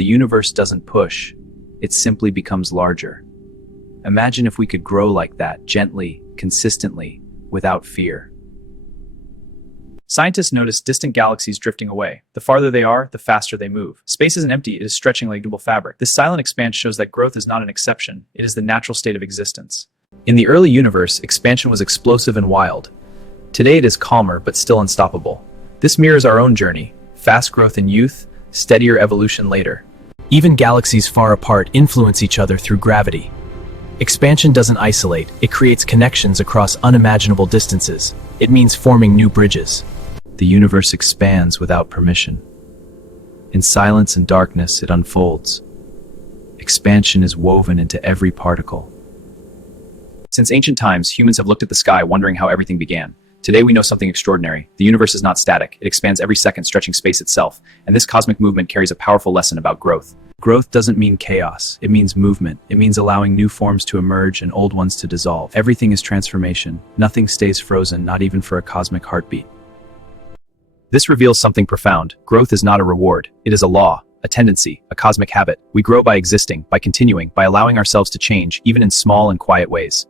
The universe doesn't push, it simply becomes larger. Imagine if we could grow like that, gently, consistently, without fear. Scientists notice distant galaxies drifting away. The farther they are, the faster they move. Space isn't empty, it is stretching like a global fabric. This silent expanse shows that growth is not an exception, it is the natural state of existence. In the early universe, expansion was explosive and wild. Today it is calmer, but still unstoppable. This mirrors our own journey: fast growth in youth, steadier evolution later. Even galaxies far apart influence each other through gravity. Expansion doesn't isolate, it creates connections across unimaginable distances. It means forming new bridges. The universe expands without permission. In silence and darkness, it unfolds. Expansion is woven into every particle. Since ancient times, humans have looked at the sky wondering how everything began. Today we know something extraordinary. The universe is not static. It expands every second, stretching space itself. And this cosmic movement carries a powerful lesson about growth. Growth doesn't mean chaos. It means movement. It means allowing new forms to emerge and old ones to dissolve. Everything is transformation. Nothing stays frozen, not even for a cosmic heartbeat. This reveals something profound. Growth is not a reward. It is a law, a tendency, a cosmic habit. We grow by existing, by continuing, by allowing ourselves to change, even in small and quiet ways.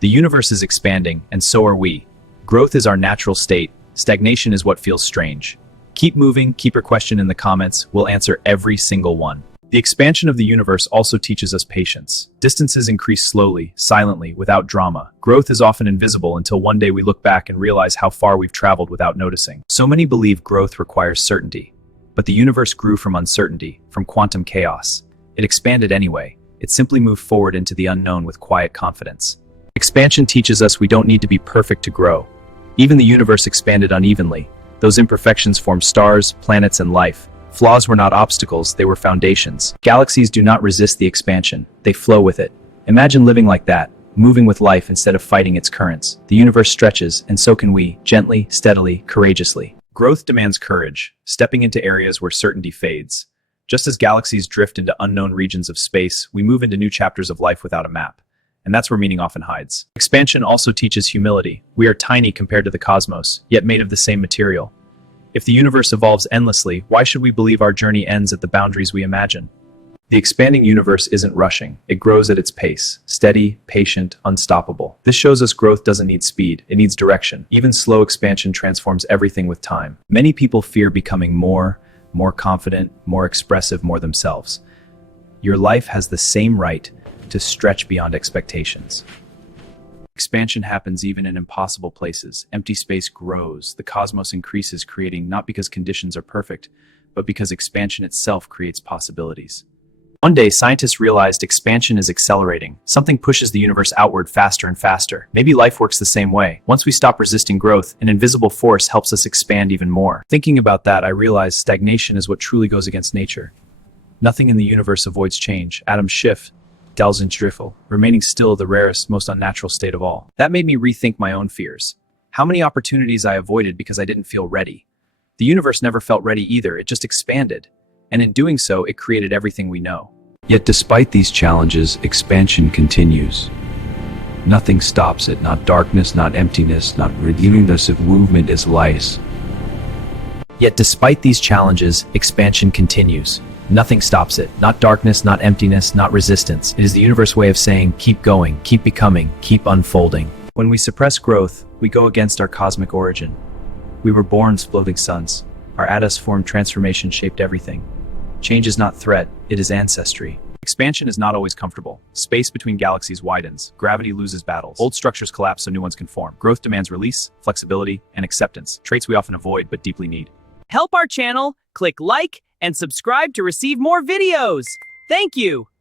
The universe is expanding, and so are we. Growth is our natural state. Stagnation is what feels strange. Keep moving, keep your question in the comments. We'll answer every single one. The expansion of the universe also teaches us patience. Distances increase slowly, silently, without drama. Growth is often invisible until one day we look back and realize how far we've traveled without noticing. So many believe growth requires certainty. But the universe grew from uncertainty, from quantum chaos. It expanded anyway. It simply moved forward into the unknown with quiet confidence. Expansion teaches us we don't need to be perfect to grow. Even the universe expanded unevenly. Those imperfections formed stars, planets, and life. Flaws were not obstacles, they were foundations. Galaxies do not resist the expansion, they flow with it. Imagine living like that, moving with life instead of fighting its currents. The universe stretches, and so can we, gently, steadily, courageously. Growth demands courage, stepping into areas where certainty fades. Just as galaxies drift into unknown regions of space, we move into new chapters of life without a map. And that's where meaning often hides. Expansion also teaches humility. We are tiny compared to the cosmos, yet made of the same material. If the universe evolves endlessly, why should we believe our journey ends at the boundaries we imagine? The expanding universe isn't rushing. It grows at its pace, steady, patient, unstoppable. This shows us growth doesn't need speed, it needs direction. Even slow expansion transforms everything with time. Many people fear becoming more confident, more expressive, more themselves. Your life has the same right to stretch beyond expectations. Expansion happens even in impossible places. Empty space grows. The cosmos increases, creating not because conditions are perfect, but because expansion itself creates possibilities. One day, scientists realized expansion is accelerating. Something pushes the universe outward faster and faster. Maybe life works the same way. Once we stop resisting growth, an invisible force helps us expand even more. Thinking about that, I realized stagnation is what truly goes against nature. Nothing in the universe avoids change. Atoms shift, Dalsinstrifel, remaining still the rarest, most unnatural state of all. That made me rethink my own fears. How many opportunities I avoided because I didn't feel ready. The universe never felt ready either, it just expanded. And in doing so, it created everything we know. Yet despite these challenges, expansion continues. Nothing stops it, not darkness, not emptiness, not redeemingness of movement is life. Yet despite these challenges, expansion continues. Nothing stops it, not darkness, not emptiness, not resistance. It is the universe's way of saying, keep going, keep becoming, keep unfolding. When we suppress growth, we go against our cosmic origin. We were born floating suns. Our Atlas-formed transformation shaped everything. Change is not threat, it is ancestry. Expansion is not always comfortable. Space between galaxies widens. Gravity loses battles. Old structures collapse so new ones can form. Growth demands release, flexibility, and acceptance, traits we often avoid but deeply need. Help our channel, click like, and subscribe to receive more videos. Thank you!